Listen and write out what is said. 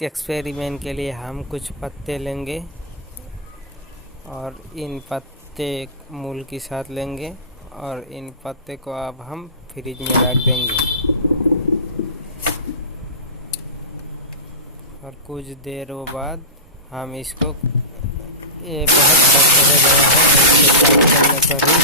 experiment के लिए हम कुछ पत्ते लेंगे और इन पत्ते मूल के साथ लेंगे और इन पत्ते को अब हम फ्रिज में रख देंगे और कुछ देर बाद हम इसको, ये बहुत पत्ते हो गया है, इसके साथ करने पर ही